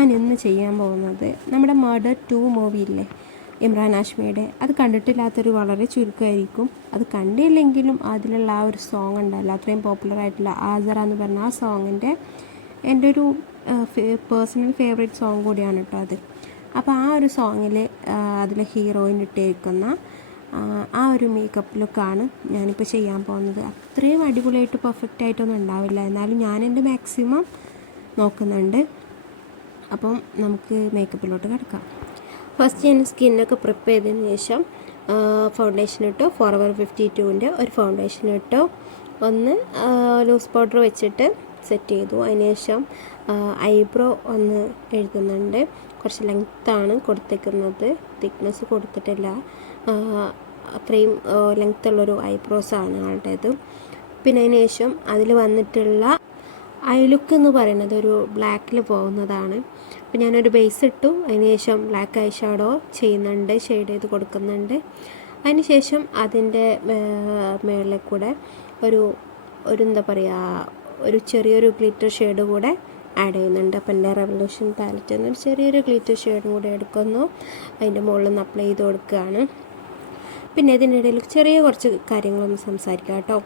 ഞാൻ ഇന്ന് ചെയ്യാൻ പോകുന്നത് നമ്മുടെ മർഡർ 2 മൂവിയില്ലേ ഇമ്രാൻ ഹാഷ്മിയുടെ, അത് കണ്ടിട്ടില്ലാത്തൊരു വളരെ ചുരുക്കമായിരിക്കും. അത് കണ്ടില്ലെങ്കിലും അതിലുള്ള ആ ഒരു സോങ് ഉണ്ടല്ലോ, അത്രയും പോപ്പുലറായിട്ടുള്ള ആസറ എന്ന് പറഞ്ഞ ആ സോങ്ങിൻ്റെ എൻ്റെ ഒരു പേഴ്സണൽ ഫേവറേറ്റ് സോങ് കൂടിയാണ് കേട്ടോ അത്. അപ്പോൾ ആ ഒരു സോങ്ങിൽ അതിലെ ഹീറോയിൻ ഇട്ടിരിക്കുന്ന ആ ഒരു മേക്കപ്പ് ലുക്കാണ് ഞാനിപ്പോൾ ചെയ്യാൻ പോകുന്നത്. അത്രയും അടിപൊളിയായിട്ട് പെർഫെക്റ്റ് ആയിട്ടൊന്നും ഉണ്ടാവില്ല, എന്നാലും ഞാൻ എൻ്റെ മാക്സിമം നോക്കുന്നുണ്ട്. അപ്പം നമുക്ക് മേക്കപ്പിലോട്ട് കിടക്കാം. ഫസ്റ്റ് ഞാൻ സ്കിന്നൊക്കെ പ്രിപ്പയർ ചെയ്തതിന് ശേഷം ഫൗണ്ടേഷൻ ഇട്ടു. ഫോറെവർ 52ൻ്റെ ഒരു ഫൗണ്ടേഷൻ ഇട്ടു. ഒന്ന് ലൂസ് പൗഡർ വെച്ചിട്ട് സെറ്റ് ചെയ്തു. അതിനുശേഷം ഐബ്രോ ഒന്ന് എഴുതുന്നുണ്ട്. കുറച്ച് ലെങ്ത്താണ് കൊടുത്തേക്കുന്നത്, തിക്നെസ് കൊടുത്തിട്ടില്ല. അത്രയും ലെങ്ത്തുള്ളൊരു ഐബ്രോസാണ് ആളുടേത്. പിന്നെ അതിന് ശേഷം അതിൽ വന്നിട്ടുള്ള ഐ ലുക്ക് എന്ന് പറയുന്നത് ഒരു ബ്ലാക്കിൽ പോകുന്നതാണ്. അപ്പോൾ ഞാനൊരു ബേസ് ഇട്ടു. അതിന് ശേഷം ബ്ലാക്ക് ഐ ഷാഡോ ചെയ്യുന്നുണ്ട്, ഷെയ്ഡ് ചെയ്ത് കൊടുക്കുന്നുണ്ട്. അതിന് ശേഷം അതിൻ്റെ മുകളിൽ കൂടെ ഒരു എന്താ പറയുക, ഒരു ചെറിയൊരു ഗ്ലിറ്റർ ഷെയ്ഡ് കൂടെ ആഡ് ചെയ്യുന്നുണ്ട്. അപ്പോൾ എൻ്റെ റെവല്യൂഷൻ പാലറ്റിൽ നിന്ന് ഒരു ചെറിയൊരു ഗ്ലിറ്റർ ഷെയ്ഡും കൂടെ എടുക്കുന്നു. അതിൻ്റെ മുകളിൽ നിന്ന് അപ്ലൈ ചെയ്ത് കൊടുക്കുകയാണ്. പിന്നെ ഇതിനിടയിൽ ചെറിയ കുറച്ച് കാര്യങ്ങളൊന്ന് സംസാരിക്കാം കേട്ടോ.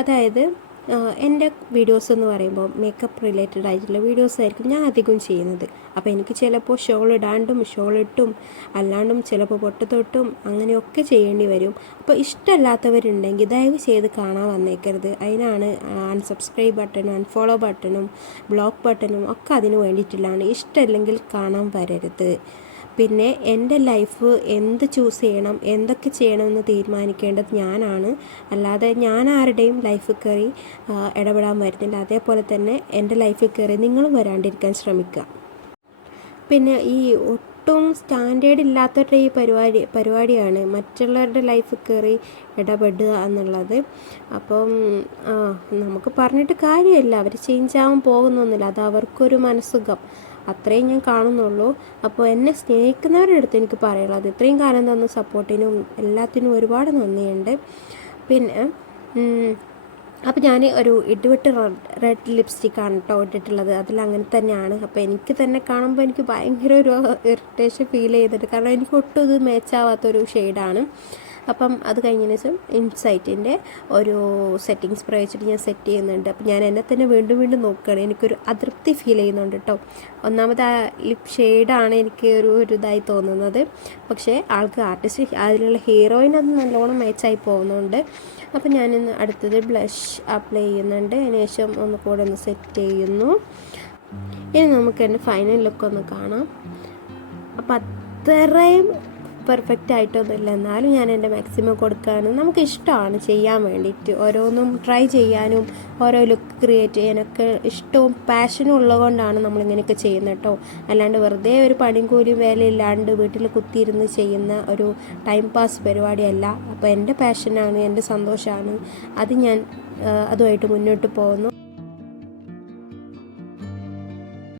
അതായത് എൻ്റെ വീഡിയോസ് എന്ന് പറയുമ്പോൾ മേക്കപ്പ് റിലേറ്റഡ് ആയിട്ടുള്ള വീഡിയോസ് ആയിരിക്കും ഞാൻ അധികം ചെയ്യുന്നത്. അപ്പോൾ എനിക്ക് ചിലപ്പോൾ ഷോൾ ഇടാണ്ടും ഷോൾ ഇട്ടും അല്ലാണ്ടും ചിലപ്പോൾ പൊട്ട് തൊട്ടും അങ്ങനെയൊക്കെ ചെയ്യേണ്ടി വരും. അപ്പോൾ ഇഷ്ടമല്ലാത്തവരുണ്ടെങ്കിൽ ദയവ് ചെയ്ത് കാണാൻ വന്നേക്കരുത്. അതിനാണ് അൺസബ്സ്ക്രൈബ് ബട്ടണും അൺഫോളോ ബട്ടണും ബ്ലോക്ക് ബട്ടണും ഒക്കെ അതിന് വേണ്ടിയിട്ടുള്ളതാണ്. ഇഷ്ടമല്ലെങ്കിൽ കാണാൻ വരരുത്. പിന്നെ എൻ്റെ ലൈഫ് എന്ത് ചൂസ് ചെയ്യണം, എന്തൊക്കെ ചെയ്യണമെന്ന് തീരുമാനിക്കേണ്ടത് ഞാനാണ്, അല്ലാതെ ഞാൻ ആരുടെയും ലൈഫ് കയറി ഇടപെടാൻ വരുന്നില്ല. അതേപോലെ തന്നെ എൻ്റെ ലൈഫിൽ കയറി നിങ്ങളും വരാണ്ടിരിക്കാൻ ശ്രമിക്കുക. പിന്നെ ഈ ഒട്ടും സ്റ്റാൻഡേർഡ് ഇല്ലാത്തവരുടെ ഈ പരിപാടിയാണ് മറ്റുള്ളവരുടെ ലൈഫ് കയറി ഇടപെടുക എന്നുള്ളത്. അപ്പം നമുക്ക് പറഞ്ഞിട്ട് കാര്യമില്ല, അവർ ചേഞ്ച് ആവാൻ പോകുന്നൊന്നുമില്ല. അത് അവർക്കൊരു മനസ്സുഖം, അത്രയും ഞാൻ കാണുന്നുള്ളൂ. അപ്പോൾ എന്നെ സ്നേഹിക്കുന്നവരുടെ അടുത്ത് എനിക്ക് പറയുള്ളത്, ഇത്രയും കാലം തന്ന സപ്പോർട്ടിനും എല്ലാത്തിനും ഒരുപാട് നന്ദിയുണ്ട്. പിന്നെ അപ്പോൾ ഞാൻ ഒരു ഇടിവെട്ട് റെഡ് ലിപ്സ്റ്റിക്കാണ് കേട്ടോ ഇട്ടിട്ടുള്ളത്. അതിലങ്ങനെ തന്നെയാണ്. അപ്പോൾ എനിക്ക് തന്നെ കാണുമ്പോൾ എനിക്ക് ഭയങ്കര ഒരു ഇറിറ്റേഷൻ ഫീൽ ചെയ്തിട്ട്, കാരണം എനിക്ക് ഒട്ടും ഇത് മാച്ചാവാത്തൊരു ഷെയ്ഡാണ്. അപ്പം അത് കഴിഞ്ഞതിന് ശേഷം ഇൻസൈറ്റിൻ്റെ ഒരു സെറ്റിംഗ് സ്പ്രേ വെച്ചിട്ട് ഞാൻ സെറ്റ് ചെയ്യുന്നുണ്ട്. അപ്പം ഞാൻ എന്നെ തന്നെ വീണ്ടും വീണ്ടും നോക്കുകയാണ്. എനിക്കൊരു അതൃപ്തി ഫീൽ ചെയ്യുന്നുണ്ട് കേട്ടോ. ഒന്നാമത് ആ ലിപ് ഷെയ്ഡാണ് എനിക്ക് ഒരു ഇതായി തോന്നുന്നത്. പക്ഷേ ആൾക്ക് ആർട്ടിസ്റ്റ് അതിലുള്ള ഹീറോയിൻ അത് നല്ലോണം മാച്ചായി പോകുന്നുണ്ട്. അപ്പം ഞാനിന്ന് അടുത്തത് ബ്ലഷ് അപ്ലൈ ചെയ്യുന്നുണ്ട്. അതിന് ശേഷം ഒന്ന് കൂടെ ഒന്ന് സെറ്റ് ചെയ്യുന്നു. ഇനി നമുക്ക് എൻ്റെ ഫൈനൽ ലുക്കൊന്ന് കാണാം. അപ്പം അത്രയും പെർഫെക്റ്റ് ആയിട്ടൊന്നുമില്ല, എന്നാലും ഞാൻ എൻ്റെ മാക്സിമം കൊടുക്കുകയാണ്. നമുക്ക് ഇഷ്ടമാണ് ചെയ്യാൻ വേണ്ടിയിട്ട്, ഓരോന്നും ട്രൈ ചെയ്യാനും ഓരോ ലുക്ക് ക്രിയേറ്റ് ചെയ്യാനൊക്കെ ഇഷ്ടവും പാഷനും ഉള്ളതുകൊണ്ടാണ് നമ്മളിങ്ങനെയൊക്കെ ചെയ്യുന്നത് കേട്ടോ. അല്ലാണ്ട് വെറുതെ ഒരു പണിയും കൂലിയും വേലയില്ലാണ്ട് വീട്ടിൽ കുത്തിയിരുന്ന് ചെയ്യുന്ന ഒരു ടൈം പാസ് പരിപാടിയല്ല. അപ്പോൾ എൻ്റെ പാഷനാണ്, എൻ്റെ സന്തോഷമാണ്, അത് ഞാൻ അതുമായിട്ട് മുന്നോട്ട് പോകുന്നു.